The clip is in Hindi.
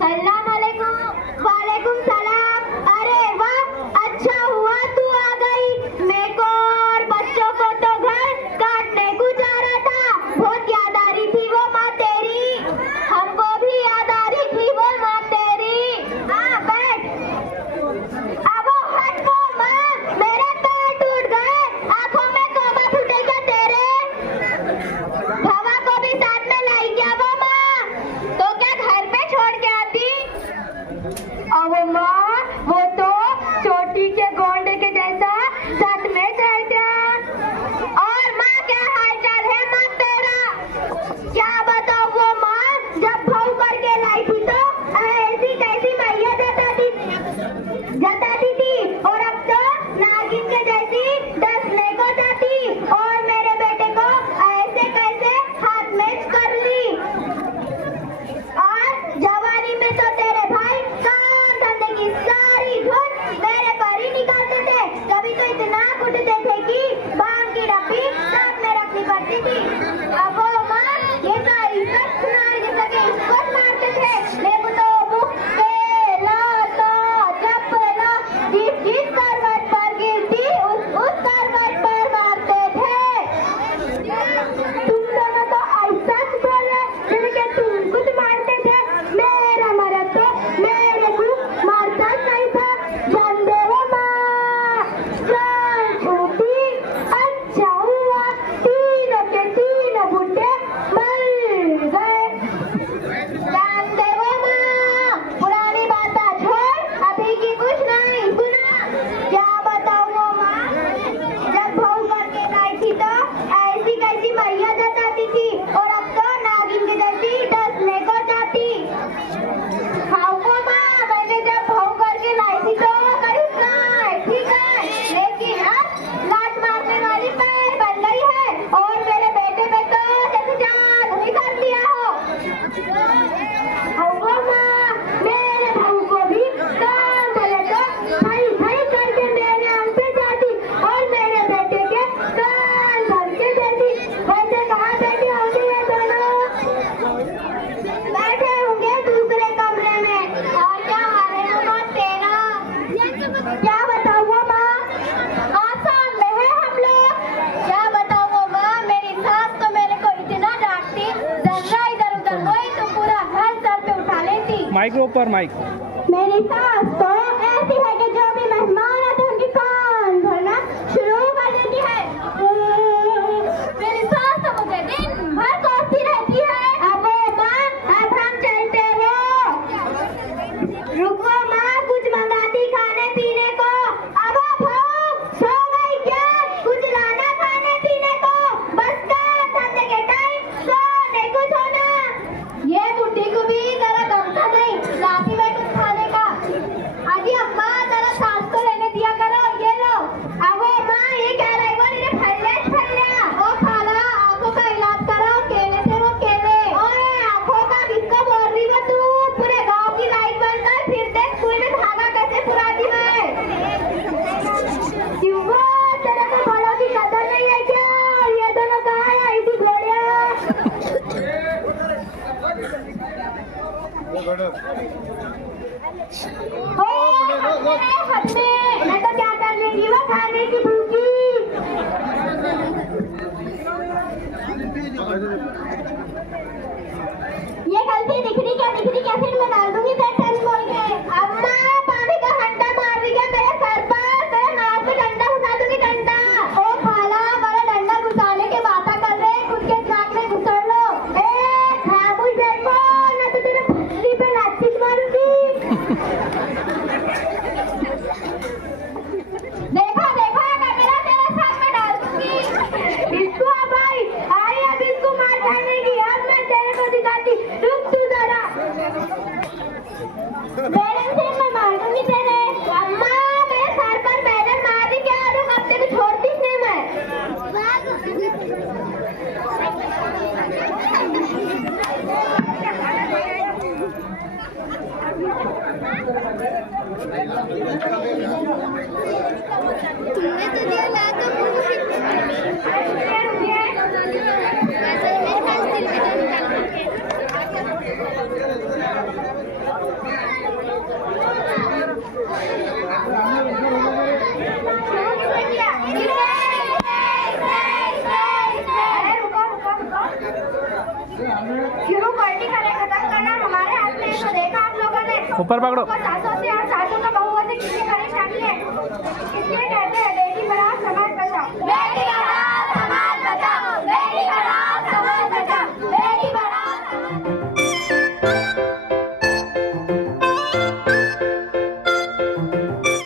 सलाम अलैकुम। वालेकुम सलाम। अरे वाह, अच्छा हुआ तू आ गई। मेरे को और बच्चों को तो घर काटने को जा रहा था। बहुत याद आ रही थी वो माँ तेरी। हमको भी याद आ रही थी वो माँ तेरी। हाँ बैठ। अब हट को माँ, मेरे पैर टूट गए। आंखों में कोमा फूटे क्या तेरे? भवा को भी साथ में लाई क्या वो माँ? तो क्या घर पे छोड़ के आती? अब माँ वो तो चोटी के गोंडे के जैसा साथ में चलता। और माँ क्या हाल चाल है माँ तेरा? क्या बताओ वो माँ, जब भाव करके लाई थी तो ऐसी कैसी मैया जताती थी और अब तो नागिन के जैसी डसने को जाती और मेरे बेटे को ऐसे कैसे हाथ में कर ली। और जवानी में तो तेरे भाई काम धंधे की सारी धुन मेरे पर ही निकालते थे। कभी तो इतना कुटते थे कि बांग की डब्बी साथ में रखनी पड़ती थी। अब वो माँ ये सारी सब सुनाने के लगे इसको मारते थे। मेरे को तो मुक्के लाता चप्पला जिस करवट पर गिरती उस करवट पर मारते थे। तुम दोनों तो ऐसा बोले जिनके तुम कुछ मारते थे। मेरा मरद तो मेरे को मारता नहीं था। जान दे वो माँ, जान छूटी। अच्छा हुआ तीनों के तीनों बुड्ढे मर गए। जान दे वो माँ, पुरानी बातें छोड़, अभी की कुछ नहीं सुना। क्या बताऊँ वो माँ, जब भाव करके लाई थी तो ऐसी कैसी मैया जताती थी और अब तो नागिन की जैसी डसने को जाती। हाँ वो माँ, मैंने जब भाव करके लाई थी तो करीब ना ठीक है, लेकिन अब लात मारने वाली पैर बन गई है और मेरे बेटे पे तो जैसे जान निकाल दिया हो। अब वो माँ मेरे बहू को भी काम बोले तो भाई भाई करके मेरे आंख पे जाती और मेरे बेटे के कान भर के देती। वैसे कहाँ बैठे होंगे ये दोनों? बैठे होंगे दूसरे कमरे में। और क्या हाल है वो माँ तेरा? क्या बताऊँ वो माँ? आसाम में है हम लोग। क्या बताऊँ वो माँ, मेरी सास तो मेरे को इतना डांटती, जरा इधर उधर हुई तो पूरा घर सर पे उठा लेती। माइक्रो पर माइक। मेरी सास तो ऐसी है कि जो भी मेहमान आते हैं उनकी कान भरना शुरू कर देती है। मेरी सास तो मुझे दिन भर कोसती रहती है। अब माँ अब हम चलते हो। रुको माँ, कुछ मंगाती खाने पीने को। अब भाव सो गई क्या? कुछ लाना खाने पीने को। बस काम धंधे के टाइम सोने को सोना। ये बुढ़ी को भी जरा दम था नहीं, लाती मैं कुछ खाने का। अजी अम्मा जरा सास को लेने दिया करो, ये लो। अब वो माँ ये कह रहे वो इन्हें फैलिया ओ खाला, आंखों का इलाज करो, केले से वो केले। ओए आंखों का किसको बोल रही हो तू? पूरे गांव की लाइट बंद कर, फिर देख सुई में धागा कैसे फुराती है। क्यों वो तेरे को बड़ों की कदर नहीं है क्या? ये दोनों कहाँ है ऐसी घोड़िया? हाथ में मैं तो क्या कर रही हूँ खाने की भूखी। ये गलती दिख रही क्या फिर मैं डाल दूंगी तेरे सर बोल के। अम्मा पानी का हंडा मार दी क्या मेरे सर पर? तेरे नाक में डंडा घुसा दूंगी डंडा। ओ खाला, बड़ा डंडा घुसाने के बातें कर रहे, खुद के नाक में घुसा लो। ए खामोश बैठो ना तो तेरे फसली पे लाठी मारूंगी। देखा कैमरा तेरे साथ में डाल दूंगी। इसको अब आई अब इसको मार खाने की। अब मैं तेरे को दिखाती, रुक तू जरा। बैलन से मैं मार दूंगी तेरे। अम्मा मेरे सर पर बैलन मार दी क्या? रुक, अब तेरे को छोड़ती नहीं मैं। तुमने तो दिया ला तो ऊपर पकड़ो। सासों से और सासों का बहुओं से कितनी परेशानी है, इसलिए कहते